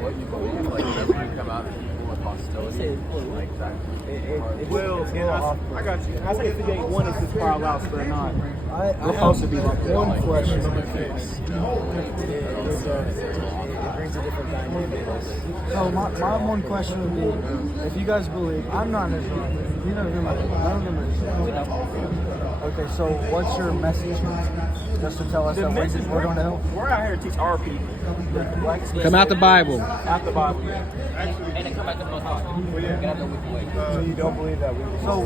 what you believe, like, doesn't come out with hostility like that. I got you. And I say 58-1 is just ThurrALil square not. We're supposed to be like one question. It brings a different dynamic. So my one question would be, if you guys believe, I'm not an Israelite. You never been like none of them are Israelites. Okay, so what's your message? Just to tell us that we're going to hell? We're out here to teach our people. Come out the Bible. Out the Bible. And it come back to the most high. Get out the wicked way. So you don't believe that we? So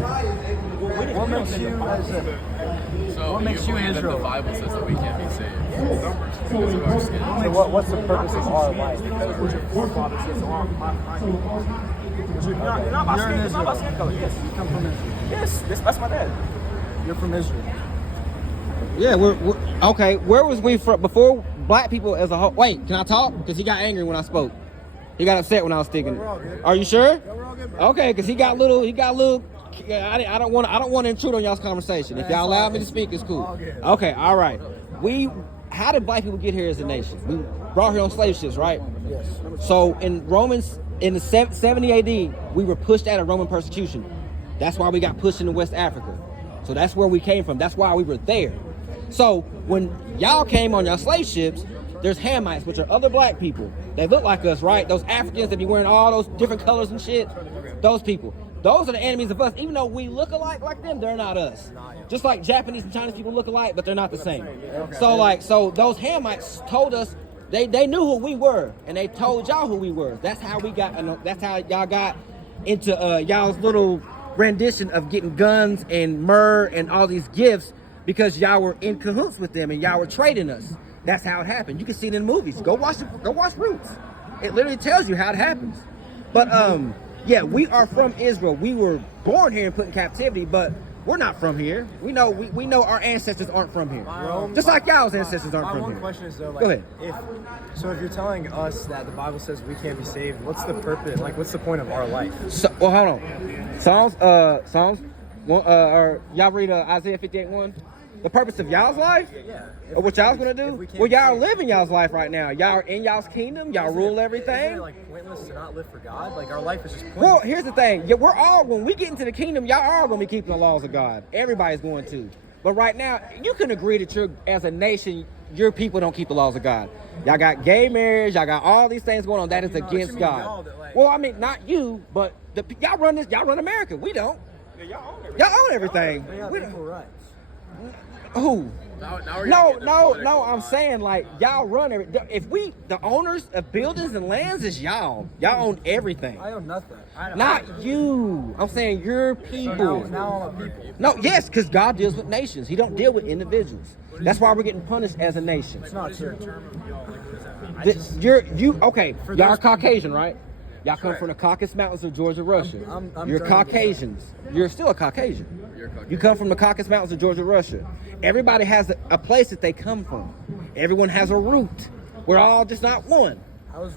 what makes you as a? So what makes you believe that the Israel? Bible says that we can't be saved because of our skin. So what's the purpose of our life? Because what your forefathers said, so my people. You're not about skin. It's not about skin color. Yes. You come from Israel. Yes. That's my dad. You're from Israel. Yeah, we're okay. Where was we from before? Black people as a whole. Wait, can I talk? Because he got angry when I spoke. He got upset when I was sticking. Are you sure? Okay, because he got little. I don't want to intrude on y'all's conversation. If y'all allow me to speak, it's cool. Okay, all right. How did black people get here as a nation? We brought here on slave ships, right? Yes. So in Romans, in the 70 AD, we were pushed out of Roman persecution. That's why we got pushed into West Africa. So that's where we came from. That's why we were there. So when y'all came on y'all slave ships, there's Hamites, which are other black people. They look like us, right? Those Africans that be wearing all those different colors and shit. Those people. Those are the enemies of us. Even though we look alike like them, they're not us. Just like Japanese and Chinese people look alike, but they're not the same. So those Hamites told us, they knew who we were, and they told y'all who we were. That's how we got, that's how y'all got into y'all's little rendition of getting guns and myrrh and all these gifts, because y'all were in cahoots with them and y'all were trading us. That's how it happened. You can see it in movies. Go watch Roots. It literally tells you how it happens. But yeah, we are from Israel. We were born here and put in captivity, but we're not from here. We know our ancestors aren't from here. Just like y'all's ancestors aren't from here. My one question is though, like, go ahead. If you're telling us that the Bible says we can't be saved, what's the purpose? Like, what's the point of our life? So, well, hold on. Psalms. Or y'all read Isaiah 58:1. The purpose of y'all's life? Yeah. Or what y'all's gonna do? Well, y'all are living y'all's life right now. Y'all are in y'all's kingdom. Y'all rule everything. Is it like pointless to not live for God? Like, our life is just pointless. Well, here's the thing. Yeah, when we get into the kingdom, y'all are gonna be keeping the laws of God. Everybody's going to. But right now, you can agree that as a nation, your people don't keep the laws of God. Y'all got gay marriage. Y'all got all these things going on that is against God. Well, I mean, not you, but y'all run this. Y'all run America. We don't. Yeah, y'all Own everything. We have equal rights. Who? No, I'm saying like y'all run everything. The owners of buildings and lands is y'all. Y'all own everything. I own nothing. Not you. I'm saying your people. So now I'm a people. No, yes, because God deals with nations. He don't deal with individuals. That's why we're getting punished as a nation. It's not true. Okay. Y'all are Caucasian, right? Y'all come from the Caucasus Mountains of Georgia, Russia. You're Caucasians. You're still a Caucasian. You come from the Caucasus Mountains of Georgia, Russia. Everybody has a place that they come from. Everyone has a root. We're all just not one.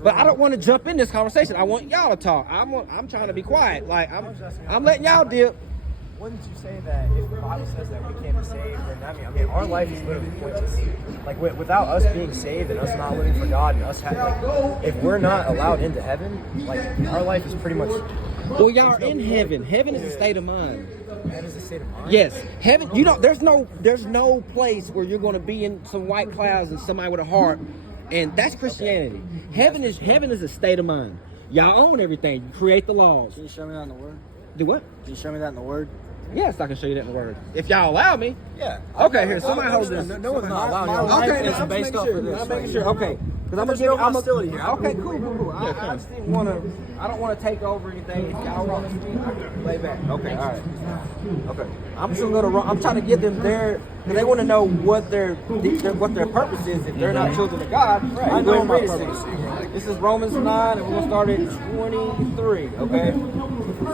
But I don't want to jump in this conversation. I want y'all to talk. I'm trying to be quiet. Like I'm letting y'all dip. Wouldn't you say that if the Bible says that we can't be saved, then I mean our life is literally pointless. Like without us being saved and us not living for God and us if we're not allowed into heaven, like our life is pretty much. Well, y'all are in heaven. Heaven is a state of mind. That is a state of mind. Yes, heaven. You know, there's no place where you're going to be in some white clouds and somebody with a heart, and that's Christianity. Heaven is a state of mind. Y'all own everything. You create the laws. Can you show me that in the Word? Do what? Can you show me that in the Word? Yes, I can show you that in the Word. If y'all allow me. Yeah. Okay, here, somebody hold this. No one's not allowed. Okay, I'm based off of this. I'm making sure. Okay. Because I'm hostility here. Okay, cool. I just didn't want to. I don't want to take over anything. If y'all want to speak, I can lay back. Okay, all right. Okay. I'm just gonna go to. I'm trying to get them there because they want to know what their purpose is if they're not children of God. Right. I'm going to read it to you. This is Romans 9, and we're gonna start at 23. Okay.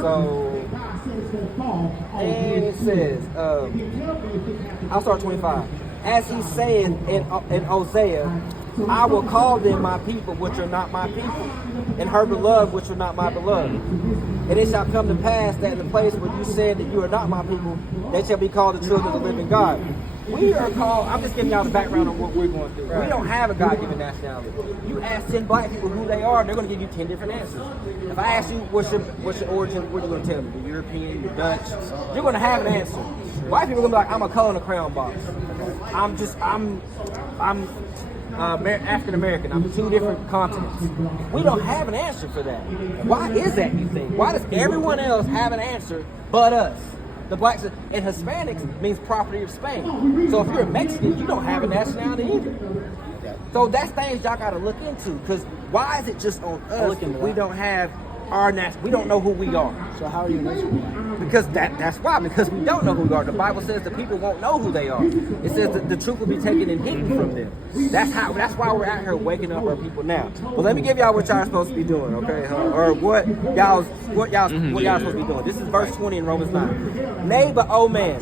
So. And it says, I'll start 25. As he said in Hosea, I will call them my people, which are not my people, and her beloved, which are not my beloved. And it shall come to pass that in the place where you said that you are not my people, they shall be called the children of the living God. We are called, I'm just giving y'all the background on what we're going through. We don't have a God-given nationality. You ask 10 black people who they are, they're going to give you 10 different answers. If I ask you what's your origin, what are you going to tell me? You're European, you're Dutch. You're going to have an answer. White people are going to be like, I'm a color in a crayon box. I'm African American. I'm 2 different continents. We don't have an answer for that. Why is that, you think? Why does everyone else have an answer but us? The blacks and Hispanics means property of Spain. So if you're a Mexican, you don't have a nationality either. So that's things y'all got to look into. Because why is it just on us? We don't have our we don't know who we are. So how are you measuring? Because that's why. Because we don't know who we are. The Bible says the people won't know who they are. It says that the truth will be taken and hidden from them. That's why we're out here waking up our people now. Well, let me give y'all what y'all supposed to be doing, okay? Or what y'all supposed to be doing. This is verse 20 in Romans 9. Nay, but oh man,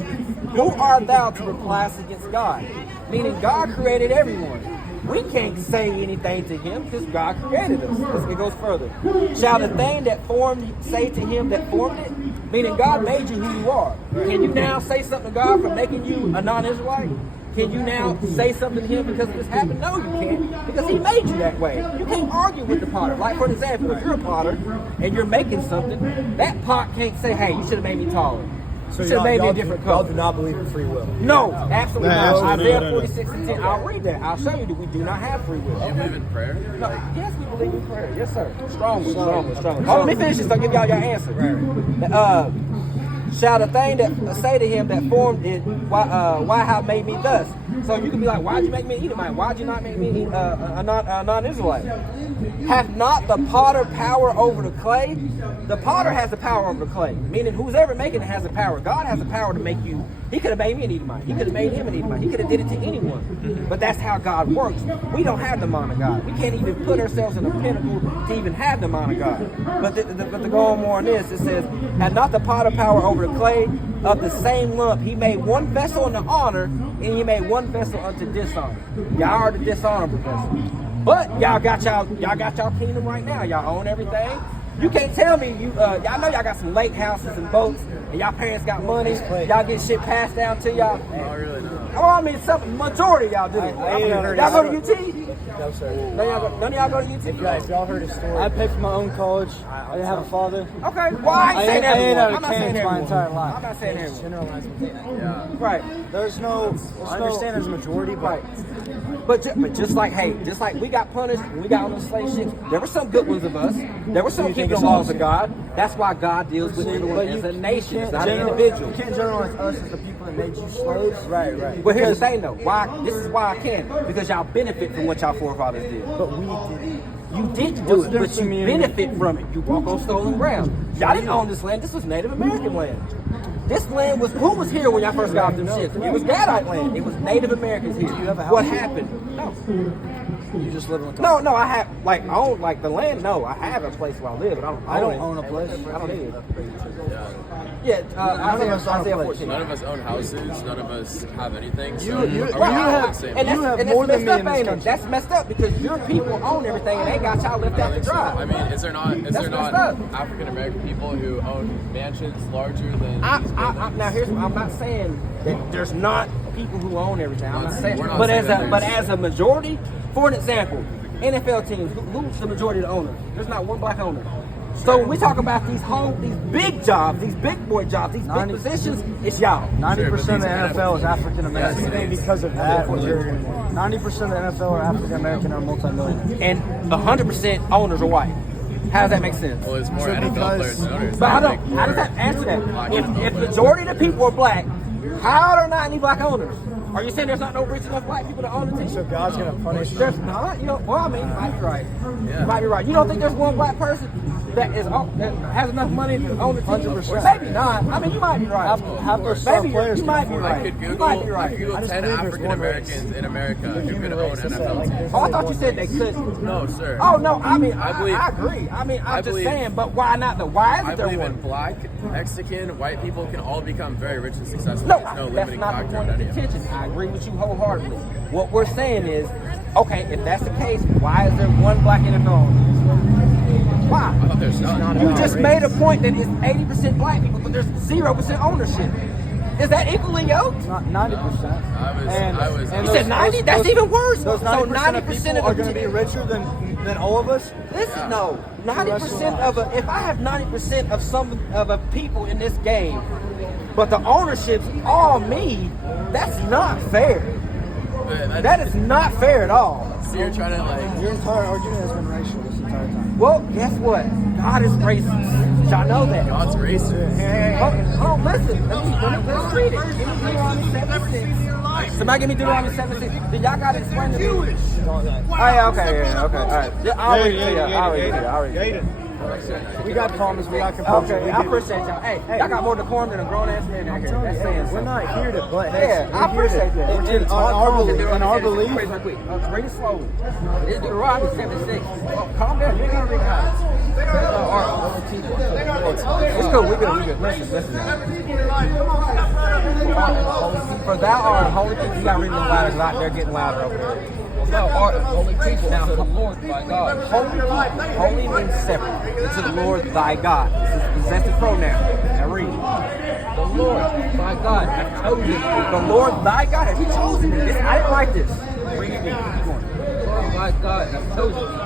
who art thou to reply us against God? Meaning God created everyone. We can't say anything to him because God created us. It goes further. Shall the thing that formed say to him that formed it? Meaning God made you who you are. Can you now say something to God for making you a non-Israelite? Can you now say something to him because this happened? No, you can't. Because he made you that way. You can't argue with the potter. Like, for example, if you're a potter and you're making something, that pot can't say, hey, you should have made me taller. So you should have made me a different color. Y'all do not believe in free will? No, absolutely No, not. absolutely Isaiah not. 46 and 10. I'll read that. I'll show you that we do not have free will. Do you believe in prayer? No, yes, we believe in prayer. Yes, sir. Strong one. Oh, let me finish this. I'll give y'all your answer. Shall the thing that say to him that formed it, why have made me thus? So you can be like, why'd you make me an Edomite? Why'd you not make me a non-Israelite? Hath not the potter power over the clay? The potter has the power over the clay. Meaning who's ever making it has the power. God has the power to make you. He could have made me an Edomite. He could have made him an Edomite. He could have did it to anyone. But that's how God works. We don't have the mind of God. We can't even put ourselves in a pinnacle to even have the mind of God. But to go on more on this, it says, hath not the potter power over the clay? Of the same lump, he made one vessel unto honor, and he made one vessel unto dishonor. Y'all are the dishonorable vessel. But y'all got y'all kingdom right now. Y'all own everything. You can't tell me y'all know y'all got some lake houses and boats, and y'all parents got money. Y'all get shit passed down to y'all. I really know. Oh, I mean, some majority of y'all do. Y'all go to UT? No, sir. None of y'all go to UT? If y'all heard a story. I paid for my own college. I didn't have a father. Okay, why? I ain't saying everyone. I'm not saying my everyone. entire life. I'm not saying everyone. Generalizing. Yeah. Right. There's no. I understand there's a majority, but But just like we got punished when we got on the slave ships, there were some good ones of us. There were some keeping the laws of God. That's why God deals with everyone as a nation, it's not an individual. You can't generalize us as the people that made you slaves. right. But here's the thing though, this is why I can, because y'all benefit from what y'all forefathers did. But we didn't. You did do it, but you benefit from it. You walk on stolen ground. Y'all didn't own this land. This was Native American land. This land was, who was here when y'all first got off them ships? It was Gadite land. It was Native Americans here. Do you have a house? What happened? No. You just live in a No, I have, I own, the land, no. I have a place where I live, but I don't own a place. I don't need it. Yeah. Yeah, Isaiah 14. None of us own houses. None of us have anything. So You are we all have- the same? And You that's, have and more that's than messed me in up, this ain't it? country. That's messed up because your people own everything and they got y'all left out to dry. I mean, is there not messed up. African American people who own mansions larger than these buildings? Now here's, I'm not saying that there's not people who own everything. I'm not saying, we're not but saying that as a majority, for an example, NFL teams, who's the majority of the owners? There's not one black owner. So when we talk about these big jobs, these big boy jobs, these big positions, it's y'all. 90% of the NFL is African American. Yes, Because of that, 90% of the NFL are African American or multi-millionaires. And 100% owners are white. How does that make sense? Well, there's more NFL players than owners. But how does that answer that? If majority of the people are black, how are there not any black owners? Are you saying there's not no rich enough black people to own the team? So God's gonna punish you. There's not. Well, I mean, you might be right. You might be right. You don't think there's one black person that has enough money to own the team? 100%. Maybe not. I mean, you might be right. Half their star Maybe players. you might be I right. could You Google, might be right. 10 African Americans in America who could own NFL teams. Oh, I thought you said they couldn't. No, sir. Oh no, I mean, I I believe- agree. I mean, I'm I just believe- saying, but why not? Why I isn't there believe one? in black, Mexican, white people can all become very rich and successful. No, There's no that's limiting not the factor point on of any of it. contention. I agree with you wholeheartedly. What we're saying is, okay, if that's the case, why is there one black NFL owner? Why? I thought there's none. You just made a point that it's 80% black people, but there's 0% ownership. Is that equally yoked? Not 90%. You said 90? That's even worse. Those So 90% are going to be richer than all of us. Listen, no. 90% of if I have 90% of a people in this game, but the ownership's all me, that's not fair. That is not fair at all. So you're trying to like... Your entire argument has been racial this entire time. Well, guess what? God is racist. Y'all know that. God's racist. Oh, listen. Let's read it. Give me Deuteronomy 7:6. Somebody give me Deuteronomy 7:6. Did y'all got to explain to me? Oh, yeah, okay. All right. I'll read it to you. We got promise, we got composure. Okay, I appreciate y'all. Hey, y'all got more decorum than a grown ass man out here. That's saying We're not here to butt heads. Yeah, I appreciate that. In our belief. Read it slowly. It's Deuteronomy 7:6. Calm down. You ain't gonna read it out. It's cool. We good. Listen. For thou art a holy people. You gotta read a little louder because they're getting louder over there. Thou art a holy people now to the Lord thy God. Holy means separate. It's to the Lord thy God. This is possessive pronoun. Now read. The Lord thy God hath chosen thee. The Lord thy God hath chosen thee. I didn't write this. Read it again. Keep going. The Lord thy God hath chosen thee.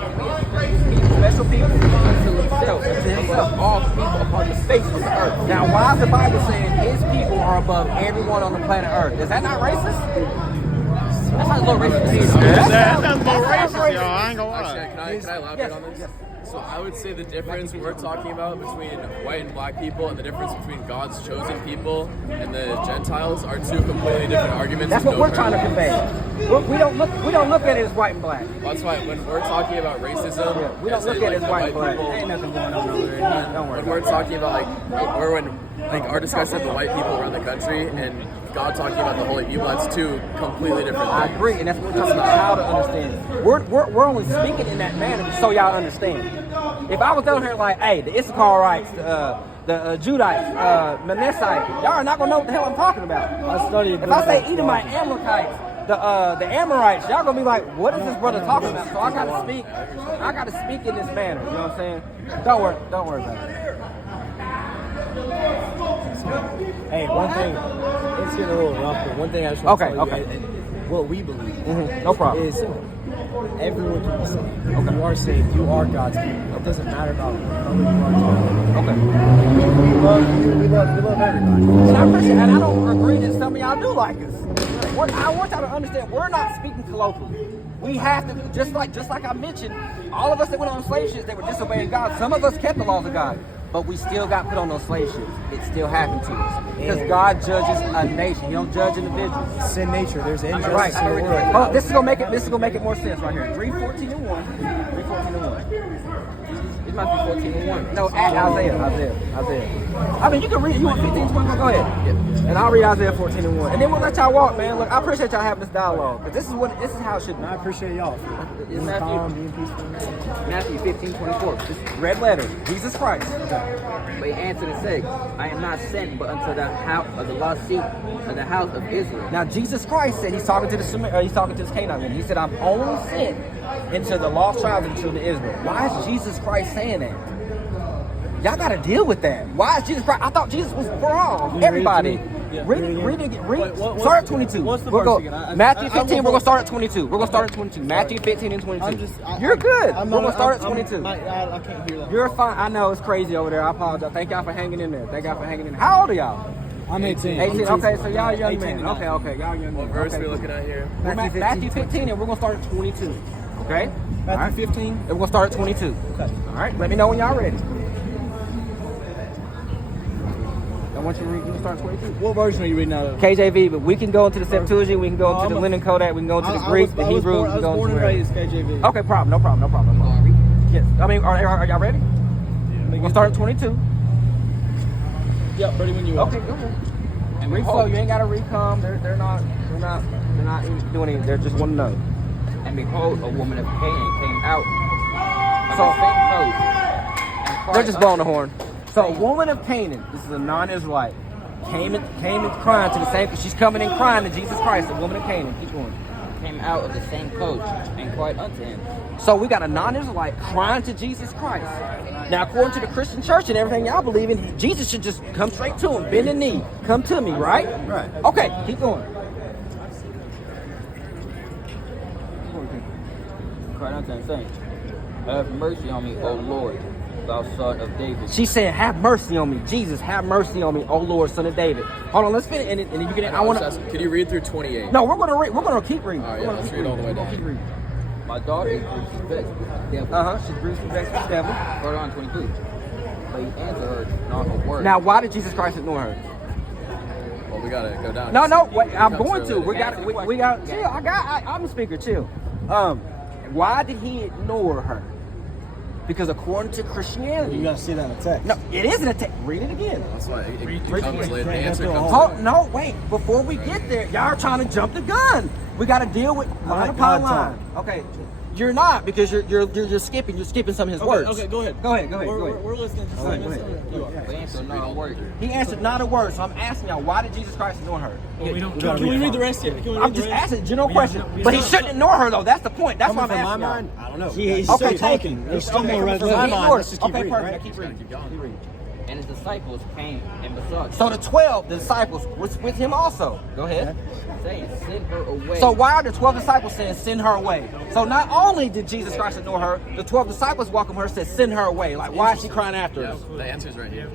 Special people unto himself, all people upon the face of the earth. Now, why is the Bible saying his people are above everyone on the planet Earth? Is that not racist? That's not a little racist to me. That's a little racist, y'all. I ain't gonna lie. Actually, can I elaborate on this? Yes. So I would say the difference we're talking about between white and black people and the difference between God's chosen people and the Gentiles are two completely different arguments. That's what we're trying to convey. We don't look at it as white and black. That's why when we're talking about racism, We don't look at it as white and black. people, Ain't nothing going on over there. Don't worry. when we're talking about our discussion of the white people around the country and God talking about the holy people, that's two completely different I things. agree, and that's what we're talking about, how to understand. We're only speaking in that manner so y'all understand. If I was down here like, hey, the Issacharites, the Judites, Manasseh, y'all are not gonna know what the hell I'm talking about. I studied. If I say Edomite, Amalekites, the Amorites, y'all gonna be like, what is this brother talking about? So I gotta speak in this manner. You know what I'm saying? Don't worry about it. Hey, one thing, it's getting a little rough, but one thing I just want to tell you, what we believe No problem. is everyone can be saved. Okay. You are saved. You are God's people. It doesn't matter about who you are. Okay. We love everybody. And I appreciate, and I don't agree that some of y'all do like us. I want y'all to understand, we're not speaking colloquially. We have to, just like I mentioned, all of us that went on slave ships, they were disobeying God. Some of us kept the laws of God, but we still got put on those slave ships. It still happened to us. Because God judges a nation. He don't judge individuals. Sin nature. There's injustice Right. in the world. Oh, this is gonna make it more sense right here. 3:14-1. 3:14-1. It might be 14-1. No, Isaiah. I mean, you can read it. You want 15-21? Go ahead. Yeah. And I'll read Isaiah 14-1. And then we'll let y'all walk, man. Look, I appreciate y'all having this dialogue. But this is how it should be. I appreciate y'all. It's Being peaceful. Matthew 15:24. This red letter. Jesus Christ. But he answered and said, I am not sent but unto the house of the lost sheep of the house of Israel. Now Jesus Christ said he's talking to this Canaanite man. He said, I'm only sent into the lost tribes and children of Israel. Why is Jesus Christ saying that? Y'all got to deal with that. Why is Jesus Christ? I thought Jesus was for all, everybody. Read it. Start at 22. What's the We'll verse go, again? Matthew 15, we're going to start at 22. Matthew 15 and 22. You're good. We're going to start at 22. I can't hear that. You're fine. I know it's crazy over there. I apologize. Thank y'all for hanging in there. How old are y'all? I'm 18. 18. Okay, so y'all young man. Okay, y'all young man. What verse okay, are we looking at here? Matthew 15, and we're going to start at 22. Okay? Matthew 15? And we're going to start at 22. Okay. All right? Let me know when y'all ready. I want you to read. You can start at 22. What version are you reading out of? KJV, but we can go into the Septuagint, we can go into the Linen Kodak, we can go into the Greek, the Hebrew. I was born and raised KJV. Okay, no problem. Yes. I mean, are y'all ready? We're going to start at 22. Yeah, ready when you are. Okay, go ahead. And read slow. You ain't got to recome. They're not even doing anything. They're just want to know. And behold, a woman of Canaan came out of So- the same coast. and cried They're just blowing the unto horn. So a woman of Canaan, this is a non-Israelite, came and crying to the same, she's coming and crying to Jesus Christ, a woman of Canaan. Keep going. came out of the same coach and cried unto him. So we got a non-Israelite crying to Jesus Christ. Now, according to the Christian church and everything y'all believe in, Jesus should just come straight to him, bend the knee, come to me, right? Right. Okay, keep going. Cried unto him, saying, have mercy on me, O Lord, thou son of David. She said, have mercy on me. Jesus, have mercy on me, O Lord, son of David. Hold on, let's finish. And if you get it, I want to. Could you read through 28? No, we're going to read. We're going to keep reading. All right, yeah, let's read all the way down. Keep reading. My daughter is grieved and vexed with the devil. She's grieved and vexed with the devil. Further on 23. But he answered her not a word. Now, why did Jesus Christ ignore her? Well, we gotta go down. No, wait, I'm Comes going to. later. We got. Chill. I'm a speaker. Chill. Why did he ignore her? Because according to Christianity, You gotta see that in the text. no, it isn't a text. Read it again. That's why it comes later. The answer Read comes through later. No, wait. Before we get there, y'all are trying to jump the gun. We got to deal with line like upon God line. Okay, you're not because you're skipping. You're skipping some of his words. Okay, go ahead. Go ahead. We're listening. Just Go ahead, listen. go ahead. But he answered not a word. He answered not a word. So I'm asking y'all, why did Jesus Christ ignore her? Can we read the rest here? Can we I'm read the just rest? asking a general question. But he shouldn't ignore her though. That's the point. That's Coming what I'm from my asking. mind, I don't know. He's Okay, still take talking. it. There's still Okay, more red from lines. my mind, Let's just keep okay, reading, perfect. right? Keep reading. Keep going. Keep reading. And his disciples came and besought So him, the 12 disciples was with him also. Go ahead. saying, send her away. So why are the 12 disciples saying send her away? So not only did Jesus Christ ignore her, the 12 disciples welcome her and said send her away. Like why is she crying after us? The answer's right here.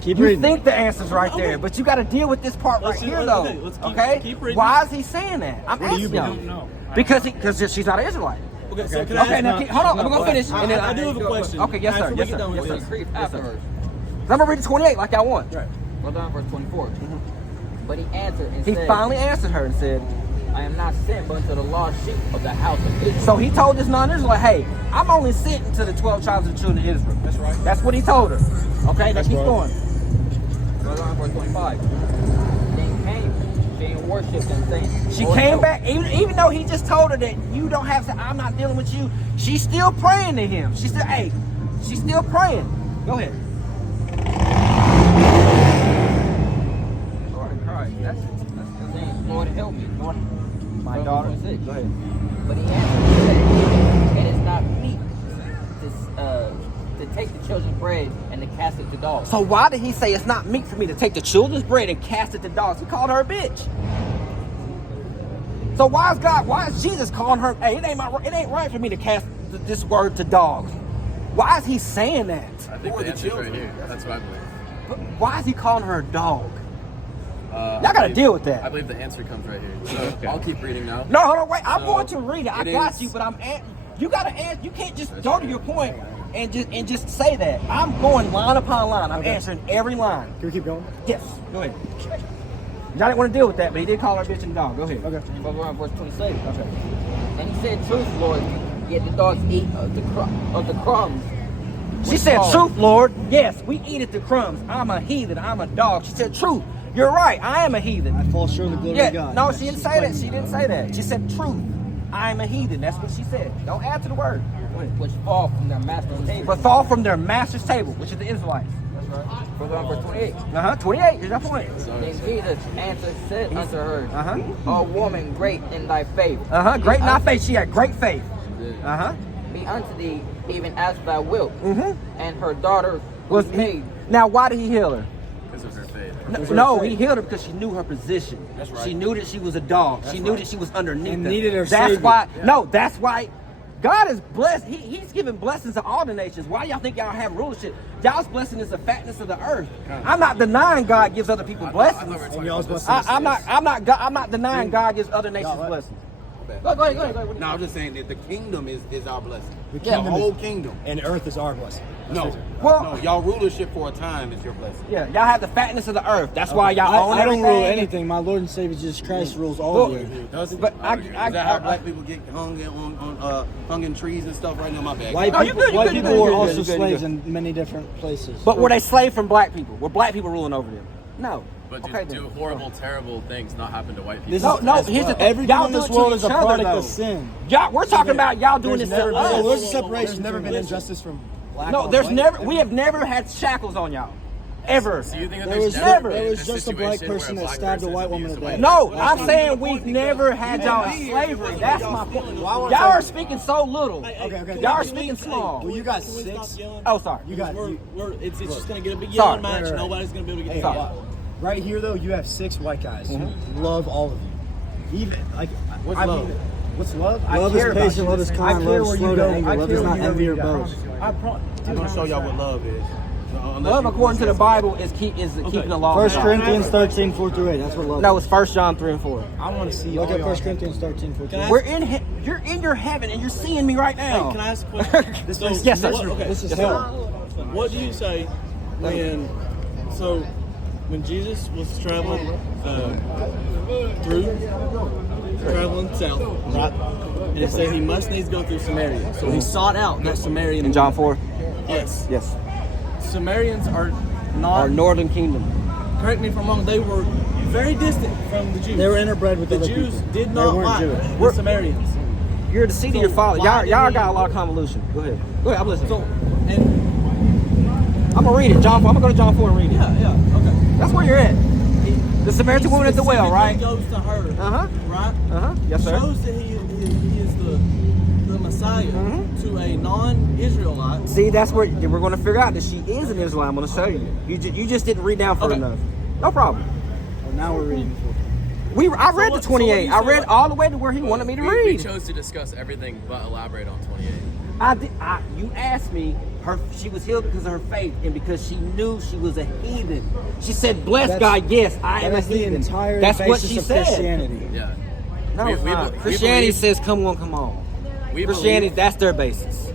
Keep You reading. think the answer's right there, but you got to deal with this part right here though. Okay? keep reading. Why is he saying that? I'm asking y'all. know. Because she's not an Israelite. Okay, so can I Okay, ask now hold on. We're gonna finish. and then I do have a question. Okay, yes sir. After we Yes get sir. done with Yes, this. sir. grief afterwards. I'm gonna read the 28 like y'all want. Further on verse 24. But he answered and He said, finally answered her and said, I am not sent but unto the lost sheep of the house of Israel. so he told this non-Israelite, hey, I'm only sent to the 12 tribes of the children of Israel. That's right. That's what he told her. Okay, now keep going. Further on verse 25. Then came she and worshipped him, saying, She Lord, came help. back, even though he just told her that you don't have to, I'm not dealing with you. She's still praying to him. She's still praying. Go ahead. Christ. That's the name. Lord, help me. Lord, My Verse daughter. 26. Go ahead. But he answered and said, it is not meet to take the children's bread and to cast it to dogs. So why did he say it's not meat for me to take the children's bread and cast it to dogs? He called her a bitch. So why is Jesus calling her, hey, it ain't right for me to cast this word to dogs? Why is he saying that? I think the answer's right here. That's what I believe. But why is he calling her a dog? Y'all gotta deal with that. I believe the answer comes right here. So I'll keep reading now. No, hold on, wait. I'm So, going to read it. I it got is- you, but you gotta answer. You can't just go to your point and just say that. I'm going line upon line. I'm answering every line. Can we keep going? Yes. Go ahead. Y'all didn't want to deal with that, but he did call her a bitch and a dog. Go ahead. Okay. And further on verse 27. Okay. And he said, truth, Lord, yet the dogs eat of the crumbs. She said, truth, Lord. Yes, we eat at the crumbs. I'm a heathen. I'm a dog. She said, truth. You're right. I am a heathen. I fall short of the glory Yeah, of God. no, she didn't say that. She didn't say that. She said, truth. I'm a heathen. That's what she said. Don't add to the word. Which fall from their master's table. But fall from their master's table, which is the Israelites. Further on verse 28. 28. Here's your point. Then Jesus answered, said unto her, Uh-huh. O woman, great in thy faith. Great Be not unto- faith. She had great faith. Be unto thee even as thou wilt. And her daughter Was was made. Now, why did he heal her? Because of her faith. No, he healed her because she knew her position. That's right. She knew that she was a dog. She knew that she was underneath And them. needed her That's savior. why. No, that's why. God is blessed. He's giving blessings to all the nations. Why y'all think y'all have rulership? Y'all's blessing is the fatness of the earth. I'm not denying God gives other people blessings. And y'all's blessing. I'm not denying God gives other nations blessings. Go ahead. No, I'm just saying that the kingdom is our blessing. The The kingdom whole is- kingdom. And earth is our blessing. No, Well- no, y'all rulership for a time is your blessing. Yeah, y'all have the fatness of the earth. That's why y'all own I don't everything. rule anything. My Lord and Savior Jesus Christ rules all the earth. Does it? But Is that how black people get hung in trees and stuff right now? My bad. White No, you people, good, you white good, you people good, were you good, also you good, you slaves good. in many different places. But were they slaves from black people? Were black people ruling over them? No. But Okay, do then. horrible, terrible things not happen to white people? This No, is- no, as here's the well. thing. Everything Y'all in do this it to world is each a other, product though. of sin. Y'all, we're talking about y'all doing There's this to never us. been- Whoa, there's whoa, separation. whoa, There's never whoa, been listen. injustice from black. No, on there's white. never. We have never had shackles on y'all. Ever. So you think that There there's was never there been was just a black situation where person that black stabbed a person white woman abused to death. No, I'm saying we've never had y'all in slavery. That's my point. Y'all are speaking so little. Okay. Y'all are speaking small. Well, you got Can we stop 6. yelling? Oh, sorry. You got It's just gonna get a big Sorry. yelling match. Right. Nobody's gonna be able to get Hey, the ball. right here though, you have 6 white guys who love all of you. Even like, What's I love? mean, what's love? Love I care is patient, about love you. is I kind, care love is where slow you to go. anger, I love care does where not you envy go. or boast. I'm gonna show y'all what love is. Love, according to the Bible, is keeping the law. 1 of God. Corinthians 13, 4-8. That's what love No, is. it's 1 John 3 and 4. I want to see. Look at 1 Corinthians 13, 4-8. We're in. You're in your heaven, and you're seeing me right now. Hey, can I ask a question? Yes, sir. This is Yes, hell. What do you say when Jesus was traveling traveling south, right? And it said he must needs go through Samaria. So he sought out that Samaritan. In John 4. Yes. Yes. Samaritans are not. Our northern kingdom. Correct me if I'm wrong. They were very distant from the Jews. They were interbred with the other Jews people. did They not weren't like Jewish. the Samaritans. You're the seed of So your father. why Y'all did got he- a lot of convolution. Go ahead. I'm listening. So and I'm gonna read it. John 4. I'm gonna go to John 4 and read it. yeah, okay. That's where you're at. The Samaritan woman at the well, right? Goes to her, Uh-huh. right? Yes, sir. Shows that he is the Messiah to a non-Israelite. See, that's where we're going to figure out that she is an Israelite. I'm going to show you. You just didn't read down far Okay. enough. No problem. Well, now we're reading. I read the what- so what 28. you I say read about- all the way to where he wanted me to We read. chose to discuss everything but elaborate on 28. You asked me. She was healed because of her faith and because she knew she was a heathen. She said, "Bless That's- God, yes, I am a That's the heathen." entire That's what basis she of said. Christianity. Yeah. No, We- it's we not. be- we Christianity believe- says, "Come on." We Christianity, believe, that's their basis.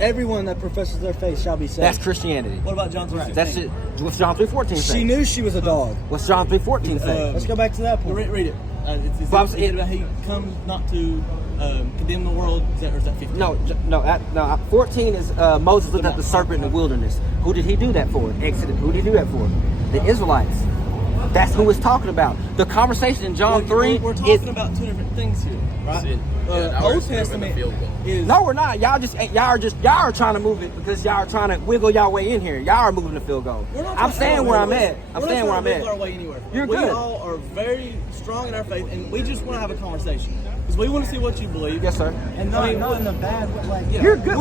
Everyone that professes their faith shall be saved. That's Christianity. What about John 3:16? That's it. What's John 3:14 say? She knew she was a dog. What's John 3:14 say? Let's go back to that point. Read it. Is Well, it about he comes not to condemn the world? Or is that 15? No. 14 is Moses looked at the serpent in the wilderness. Who did he do that for? Exodus. Who did he do that for? The Israelites. That's who it's talking about. The conversation in John 3 We're is. talking about two different things here, right? now we're Old just moving the Testament field goal. is No, we're not. Y'all are trying to move it because y'all are trying to wiggle y'all way in here. Y'all are moving the field goal. We're not I'm trying- staying where I'm at. We're I'm not staying where I'm trying to at. wiggle our way anywhere. You're we good. all are very strong in our faith, and we just want to have a conversation because we want to see what you believe. Yes, sir. And not in a bad way. Like, You're good.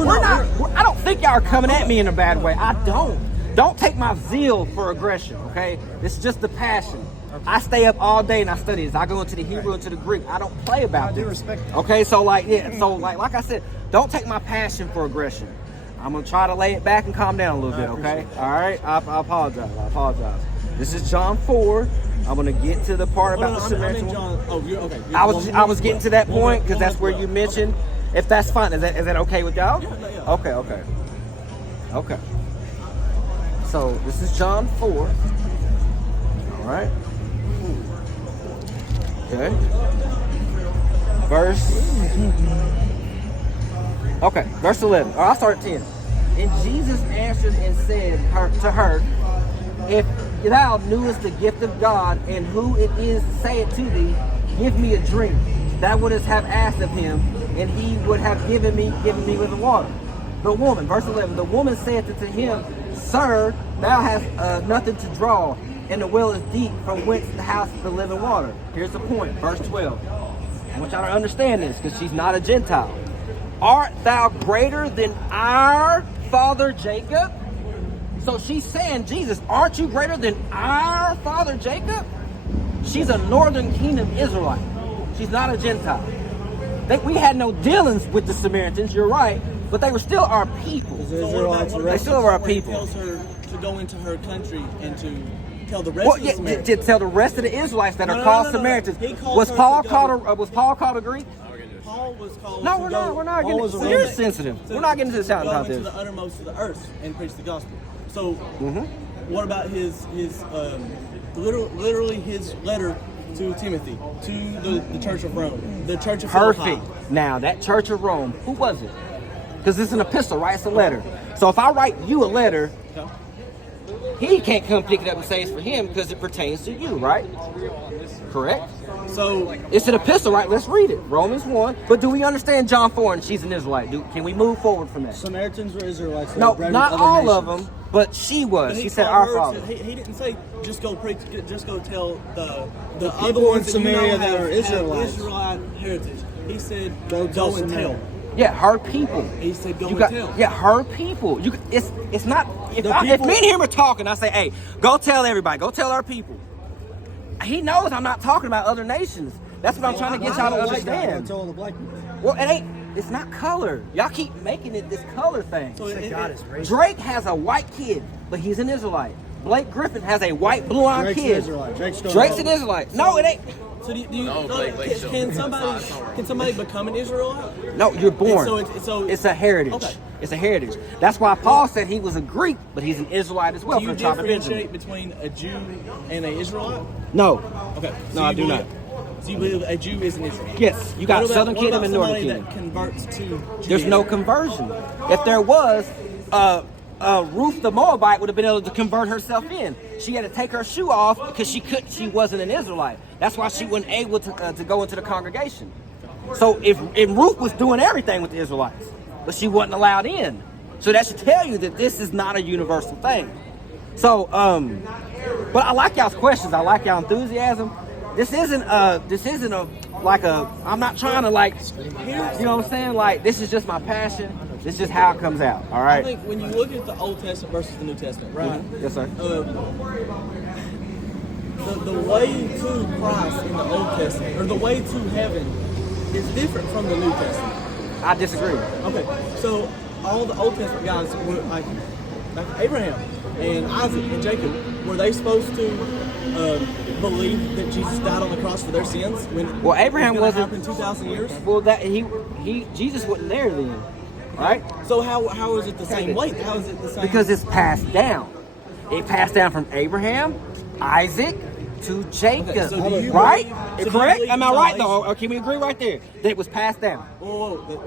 I don't think y'all are coming at me in a bad way. I don't. Don't take my zeal for aggression, okay? It's just the passion. I stay up all day and I study this. I go into the Hebrew and to the Greek. I don't play about I do this. respect that. Okay, so like I said, don't take my passion for aggression. I'm gonna try to lay it back and calm down a little bit, okay? All right, I apologize. This is John 4. I'm gonna get to the part about the I'm Samaritan in woman. John. Oh, you're okay. I was getting to that point because that's where you mentioned. If that's fine, is that okay with y'all? Yeah. Okay. So this is John 4. All right. Okay. Verse 11. I'll start at 10. And Jesus answered and said to her, "If thou knewest the gift of God and who it is saith to thee, give me a drink, thou wouldst have asked of him, and he would have given me living water." The woman, verse 11, the woman said to him, "Sir, thou hast nothing to draw, and the well is deep, from whence the house the living water." Here's the point, verse 12. I want y'all to understand this, because she's not a Gentile. "Art thou greater than our father Jacob?" So she's saying, Jesus, aren't you greater than our father Jacob? She's a northern kingdom Israelite. She's not a Gentile. We had no dealings with the Samaritans, you're right, but they were still our people. The Israelites They still are our He people. tells her to go into her country and to tell the rest Well, of the yeah, Samaritans. to tell the rest of the Israelites that No, are no, called no, no, no. Samaritans. He called Was her Paul to called a Greek? Paul was called. No, to we're go, not. We're not Paul getting. was a You're Roman. sensitive. We're not getting to the shouting go about into this. the uttermost of the earth and preach the gospel. So, what about his literally his letter to Timothy, to the Church of Rome, the Church of Perfect. Philippi? Now that Church of Rome, who was it? Because it's an epistle, right? It's a letter. So if I write you a letter, he can't come pick it up and say it's for him because it pertains to you, right? Correct? So It's an epistle, right? Let's read it. Romans 1. But do we understand John 4 and she's an Israelite? Can we move forward from that? Samaritans were Israelites. No, not all of them, but she was. She said our father. He didn't say just go preach, just go tell the other people in ones Samaria that that are Israelites. Israelite heritage. He said Go go tell and Samaria. tell. Yeah, her people. He said go You and tell. yeah, her people. It's not if The if people- me and him are talking, I say, hey, go tell everybody, go tell our people. He knows I'm not talking about other nations. That's what I'm trying to get y'all to understand. Tell the black people. Well, it's not color. Y'all keep making it this color thing. So God is racist. Drake has a white kid, but he's an Israelite. Blake Griffin has a white blue-eyed Drake's an kid. Israelite. Drake's an Israelite. No, it ain't. So do you No, Blake Show. can somebody become an Israelite? No, you're born. So It's a heritage. Okay. It's a heritage. That's why Paul said he was a Greek, but he's an Israelite as well. Do For you the tribe of differentiate Benjamin. between a Jew and an Israelite? No. Okay. No, I do not. So you believe a Jew is an Israelite? Yes, you got What about- Southern what Kingdom about and Northern somebody Kingdom. that converts to There's Judaism? no conversion. If there was, Ruth the Moabite would have been able to convert herself in. She had to take her shoe off because she wasn't an Israelite. That's why she wasn't able to go into the congregation. So if Ruth was doing everything with the Israelites, but she wasn't allowed in. So that should tell you that this is not a universal thing. So, but I like y'all's questions. I like y'all enthusiasm. This isn't a I'm not trying to like, you know what I'm saying? Like, this is just my passion. This is just how it comes out. All I right. think when you look at the Old Testament versus the New Testament, right? Yes, sir. The way to Christ in the Old Testament, or the way to heaven, is different from the New Testament. I disagree. Okay, so all the Old Testament guys were like Abraham and Isaac and Jacob. Were they supposed to believe that Jesus died on the cross for their sins? Well, Abraham wasn't. Happened 2,000 years. Well, that Jesus wasn't there then, right? So how is it the same way? How is it the same? Because it's passed down. It passed down from Abraham, Isaac, to Jacob, Okay, so do you right? believe- so do you Correct? believe Am I right though? salvation- Or can we agree right there that it was passed down?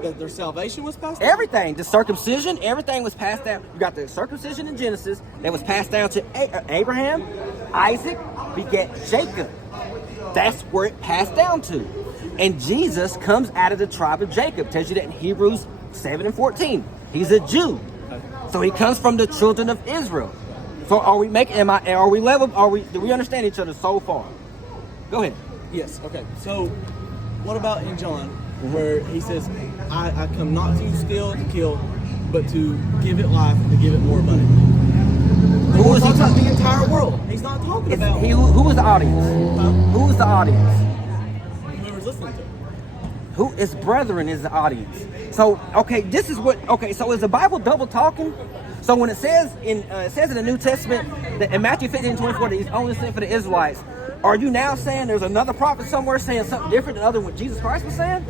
that their salvation was passed down? Everything, the circumcision, everything was passed down. You got the circumcision in Genesis that was passed down to Abraham, Isaac begat Jacob. That's where it passed down to. And Jesus comes out of the tribe of Jacob. Tells you that in Hebrews 7:14. He's a Jew. So he comes from the children of Israel. So do we understand each other so far? Go ahead. Yes. Okay. So, what about in John, where he says, "I come not to steal, to kill, but to give it life, and to give it more abundantly." Who was he talking about? talking? The entire world. He's not talking about Who was the audience? Who was the audience? whoever's listening to him. Who is brethren is the audience. So so is the Bible double talking? So when it says in the New Testament that in Matthew 15:24 that he's only sent for the Israelites, are you now saying there's another prophet somewhere saying something different than what Jesus Christ was saying?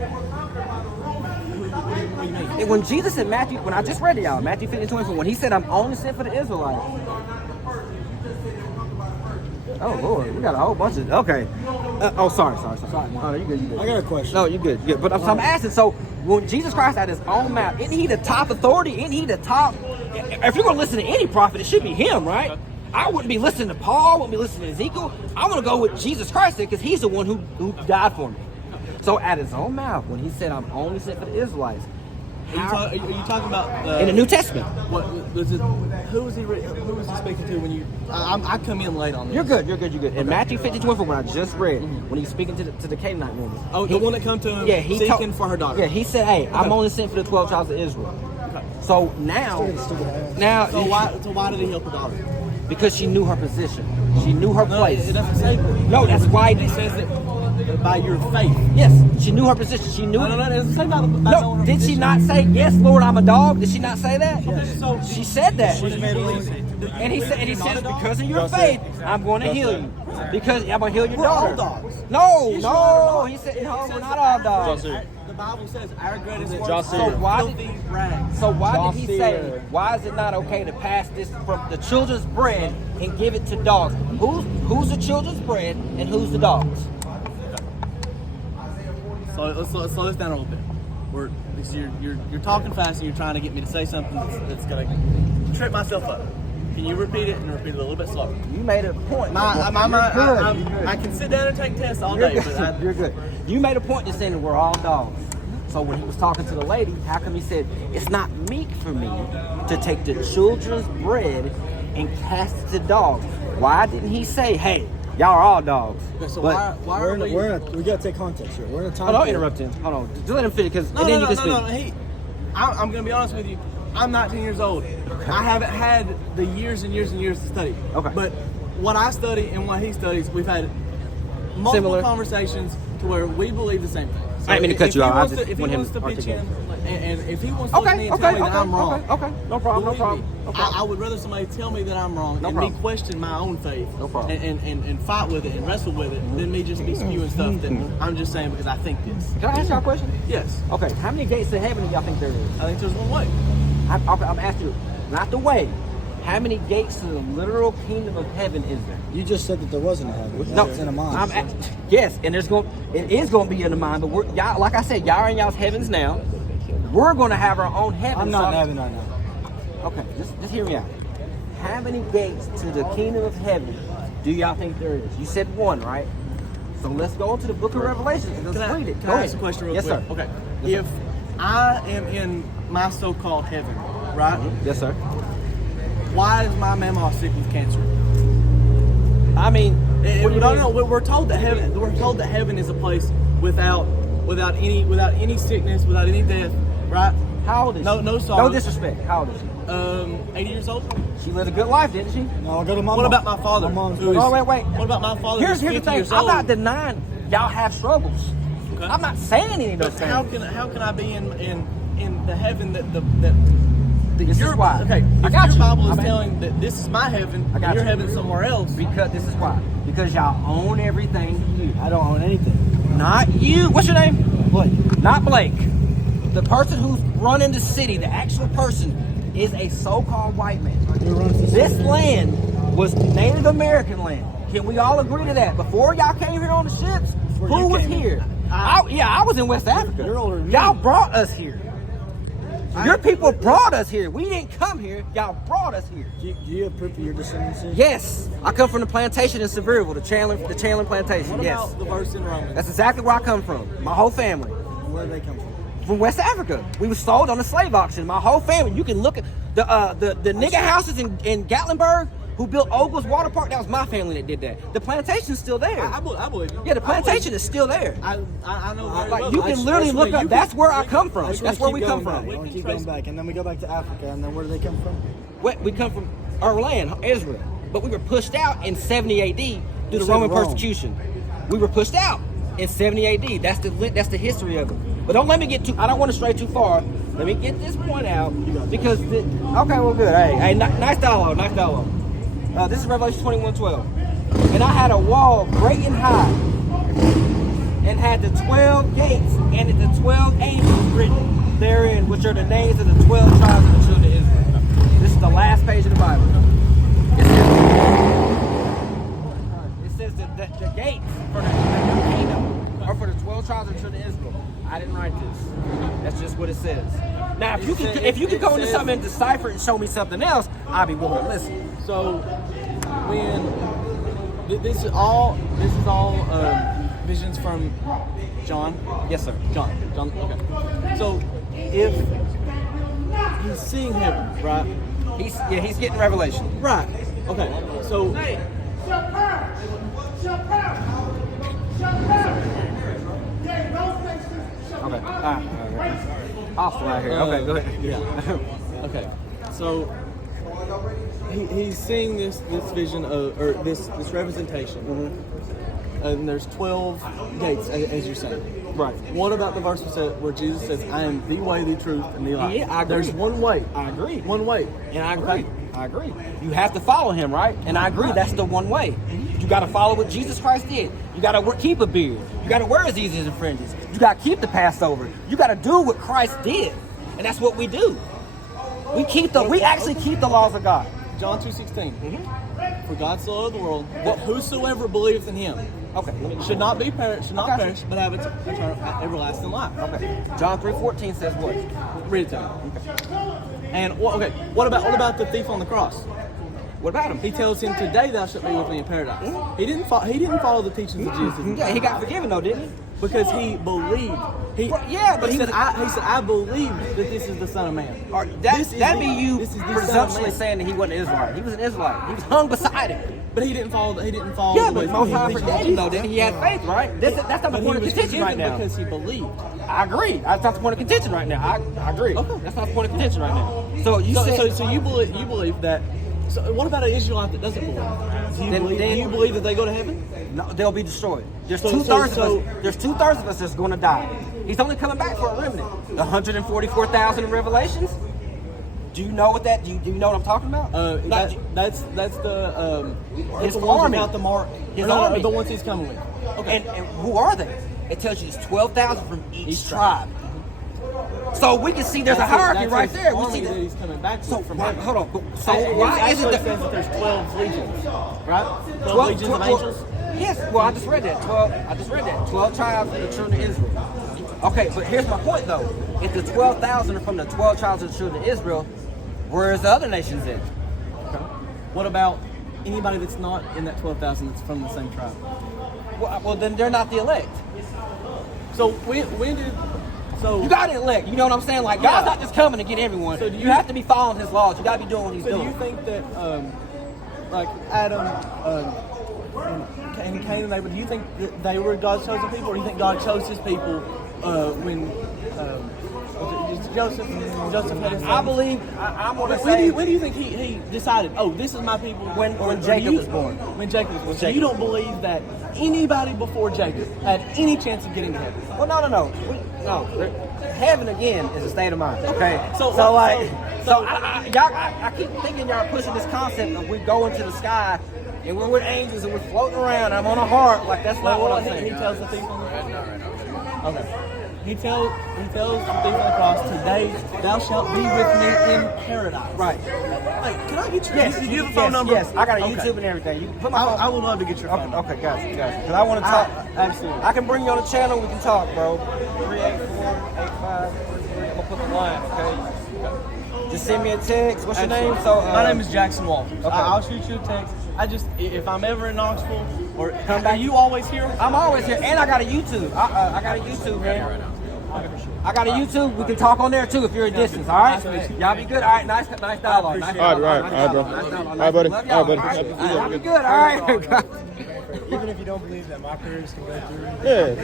And when Jesus in Matthew, when I just read to y'all, Matthew 15:24, when he said I'm only sent for the Israelites. Oh Lord, we got a whole bunch of sorry. Oh, you good. I got a question. No, you good. But I'm asking. So when Jesus Christ had his own mouth, isn't he the top authority? Isn't he the top? If you're gonna listen to any prophet, it should be him, right? I wouldn't be listening to Paul. I wouldn't be listening to Ezekiel. I want to go with Jesus Christ because he's the one who died for me. So at his own mouth, when he said, "I'm only sent for the Israelites," Are you talking about in the New Testament. What was it? Who was he speaking to when you? I come in late on this. You're good. In Matthew 15:24, when I just read, when he's speaking to the Canaanite woman. Oh, the one that come to him seeking for her daughter. Yeah, he said, "Hey, I'm only sent for the 12 tribes of Israel." Okay. So now, So why did he help her daughter? because she knew her position, she knew her No, place. it doesn't say. No, that's why It says that by your faith. Yes, she knew her position. She knew. No, it doesn't say by knowing No, her did she position. not say, "Yes, Lord, I'm a dog"? Did she not say that? So She said that. And he says, because of your faith, I'm going to heal you. Because I'm going to heal your We're all daughter. dogs. No. He said, no, we're not all dogs. The Bible says our greatest work So is why filthy rags. So why did he say, why is it not okay to pass this from the children's bread and give it to dogs? Who's the children's bread and who's the dogs? So let's slow this down a little bit. Because you're talking fast and you're trying to get me to say something that's gonna trip myself up. Can you repeat it and repeat it a little bit slower? You made a point. I can sit down and take tests all day, but You're good. You made a point just saying that we're all dogs. So when he was talking to the lady, how come he said, it's not meet for me to take the children's bread and cast it to dogs? Why didn't he say, hey, y'all are all dogs? Okay, so But why are we... we gotta take context here. We're in a time. Hold on, don't interrupt him. Hold on. Just let him finish, because No, I'm going to be honest with you. I'm 19 years old. I haven't had the years and years and years to study. Okay. But what I study and what he studies, we've had multiple Similar. conversations to where we believe the same thing. So I didn't mean to cut you off. If he wants to pitch in, and if he wants to look at me and Okay, tell me that I'm wrong, okay. No problem, believe no problem. me, No problem. I would rather somebody tell me that I'm wrong No and problem. me question my own faith No problem. and fight with it and wrestle with it than me just be spewing stuff that I'm just saying because I think this. Can I ask y'all a question? Yes. Okay, how many gates to heaven do y'all think there is? I think there's one way. I'm asking you, not the way. How many gates to the literal kingdom of heaven is there? You just said that there wasn't a heaven. No, It's in a mind. Yes, and it is going to be in the mind. But y'all, like I said, y'all are in y'all's heavens now. We're going to have our own heaven. I'm not in heaven right now. Okay, just hear me out. How many gates to the kingdom of heaven do y'all think there is? You said one, right? So let's go into the book of Revelation and let's read it. Can I ask a question real yes, quick? Sir. Okay. Yes, If I am in my so-called heaven, right? Yes, sir. Why is my mama sick with cancer? I mean, No. We're told that heaven is a place without any sickness, without any death, right? How old is she? No sorrow. No disrespect. How old is she? 80 years old. She lived a good life, didn't she? No, I'll go to my mom. What about my father? My mom's who is- Oh, wait. What about my father? Here's who's the 50 thing. years I'm old? not denying y'all have struggles. Okay. I'm not saying any of those But things. how can I be in the heaven that This your is why. Okay, I if got your you. Bible is I'm telling that this is my heaven, I got and your you. heaven's somewhere else. Because this is why. Because y'all own everything you. I don't own anything. Not you. What's your name? Blake. Not Blake. The person who's running the city, the actual person, is a so-called white man. Who runs the This city? land was Native American land. Can we all agree to that? Before y'all came here on the ships, Before who you was came here? here. I was in West Africa. You're older than me. Y'all brought us here. Your people brought us here. We didn't come here. Y'all brought us here. Do you have proof of your descendancy? Yes, I come from the plantation in Sevierville, the Chandler plantation. What Yes, about the verse in Romans? that's exactly where I come from. My whole family. Where do they come from? From West Africa. We were sold on a slave auction. My whole family. You can look at the nigga houses in Gatlinburg who built Ogle's Water Park. That was my family that did that. The plantation's still there. I believe you. Yeah, the plantation is still there. I know very Like well. you can literally look up. That's where I come from. I just That's wanna where we keep come going from. back. I want to keep going back, and then we go back to Africa, and then where do they come from? We come from our land, Israel. But we were pushed out in 70 AD due to said Roman Rome. persecution. We were pushed out in 70 AD. That's the history of it. But don't let me get too. I don't want to stray too far. Let me get this point out because. Okay, well, good. Hey, nice dialogue. Nice dialogue. This is Revelation 21:12. And I had a wall great and high, and had the 12 gates, and the 12 angels written therein, which are the names of the 12 tribes of the children of Israel. This is the last page of the Bible. It says that the gates for the new kingdom are for the 12 tribes of the children of Israel. I didn't write this. That's just what it says. Now, if you could go into something and decipher it and show me something else, I'd be willing to listen. So when this is all visions from John. Yes, sir. John. Okay. So if he's seeing heaven, right? He's getting revelation. Right. Okay. So Okay. All right. Awesome right here. Okay, go ahead. Yeah. Okay. So he's seeing this vision of, or this representation, and there's 12 gates, as you're saying. Right. What about the verse where Jesus says, "I am the way, the truth, and the life"? Yeah, I agree. There's one way. I agree. One way. And I agree. Okay. I agree. You have to follow him, right? And I agree. That's the one way. You got to follow what Jesus Christ did. You got to keep a beard. You got to wear his easiest and fringes. You got to keep the Passover. You got to do what Christ did, and that's what we do. We actually keep the laws of God. John 2:16. For God so loved the world that whosoever believeth in Him Okay. should not perish, Okay. but have eternal, everlasting life. Okay. John 3:14 says what? Read it to me. And what about the thief on the cross? What about him? He tells him, "Today thou shalt be with me in paradise." He didn't follow the teachings of Jesus. Yeah, he got forgiven though, didn't he? Because he believed. But he said, I believe that this is the Son of Man. That'd be you this is the Son of presumptuously Man. saying that he wasn't an Israelite. He was an Israelite. He was hung beside him. But he didn't follow. Yeah, but Most High forgave him though. Then he had faith, right? That's not the point of contention right now. Because he believed. I agree. That's not the point of contention right now. I agree. Okay. That's not the point of contention right now. So you said. So you believe that. So what about an Israelite that doesn't believe? Do you believe that they go to heaven? No, they'll be destroyed. There's two-thirds of us that's going to die. He's only coming back for a remnant. 144,000 in Revelations. Do you know what that? Do you know what I'm talking about? That's the his the ones army. without the mark. His army. The ones he's coming with. Okay. And who are they? It tells you it's 12,000 from each tribe. So we can see there's a hierarchy right there. We see that he's coming back from heaven. Hold on. So why is it that says that there's 12 legions, right? 12 legions of angels. Yes. Well, I just read that. 12 tribes of the children of Israel. Okay, but here's my point though. If the 12,000 are from the 12 tribes of the children of Israel, where's the other nations at? Okay. What about anybody that's not in that 12,000 that's from the same tribe? Well, then they're not the elect. So when did? So you got to elect. You know what I'm saying? Like God's not just coming to get everyone. So you have to be following His laws. You got to be doing what He's doing. So do you think that, like Adam and Cain and Abel, do you think that they were God's chosen people, or do you think God chose His people when Joseph had his sons? I believe. I'm going to say. When do you think he decided? Oh, this is my people. When Jacob was born. When Jacob was born. So you don't believe that anybody before Jacob had any chance of getting to heaven? Well, no. Heaven again is a state of mind. Okay. I keep thinking y'all pushing this concept of we go into the sky and we're with angels and we're floating around. I'm on a heart. Like that's not what I'm saying. He tells the thief on the cross. Okay. He tells the thief on the cross, "Today thou shalt be with me in paradise." Right. Like, can I get your? Yes. You have a phone number? Yes. I got a YouTube and everything. You can put my phone. I would love to get your phone number. Okay, guys. Because I want to talk. Absolutely. I can bring you on the channel. We can talk, bro. 384-8533. I'm gonna put the line. Okay. Just send me a text. What's your name? So my name is Jackson Walters. Okay. I'll shoot you a text. If I'm ever in Knoxville or come back, are you always here? I'm always here, and I got a YouTube. I got a YouTube, man. I got a YouTube. We can talk on there too if you're a distance. All right. Y'all be good. All right. Nice dialogue. Nice All right, bro. All right, buddy. Love All y'all. right, buddy. All right. Y'all be good. All right. Even if you don't believe that my careers can go through. Yeah.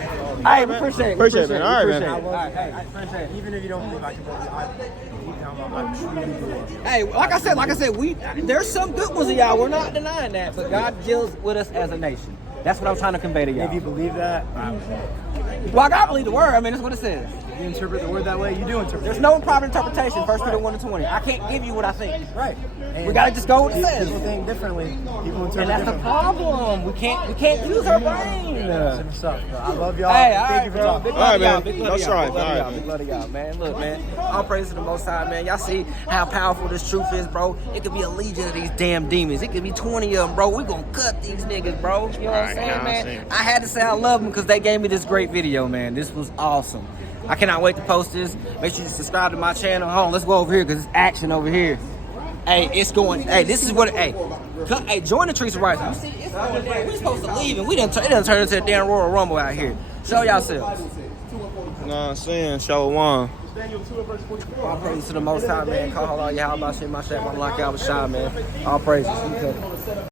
Hey, we appreciate it. Appreciate it, man. All right, man. All right, hey, I appreciate it. Even if you don't believe I can believe, I truly believe. Hey, like I said, there's some good ones of y'all. We're not denying that, but God deals with us as a nation. That's what I'm trying to convey to y'all. If you believe that, Well, I gotta believe the word. I mean, that's what it says. if you interpret the word that way, you do interpret. There's no proper interpretation. 1 Peter 1:20. I can't give you what I think. Right. And We gotta just go with it says. people think differently. People interpret And that's the differently. problem. We can't use our brain. What's up, bro? I love y'all. Hey, all Thank right, you for bro. talking. Big All love right, to y'all. man. Big No love to y'all. strife. Big love to All y'all. right, Big love to y'all, man. Look, man. All praise to the Most High, man. Y'all see how powerful this truth is, bro. It could be a legion of these damn demons. It could be 20 of them, bro. We gonna cut these niggas, bro. You know what I'm saying, man? I had to say I love them because they gave me this great video, man. This was awesome. I cannot wait to post this. Make sure you subscribe to my channel. Hold on, let's go over here because it's action over here. Hey, it's going. Hey, this is what. Hey, join the Trees of Rice. You see, it's going there. We supposed to leave, and it done turned into a damn Royal Rumble out here. Show yourselves. You know what I'm saying? Show one. All praises to the Most High, man. Call Allah Yahweh, Shem, my Shep, I'm like Yahweh Shai, man. All praises.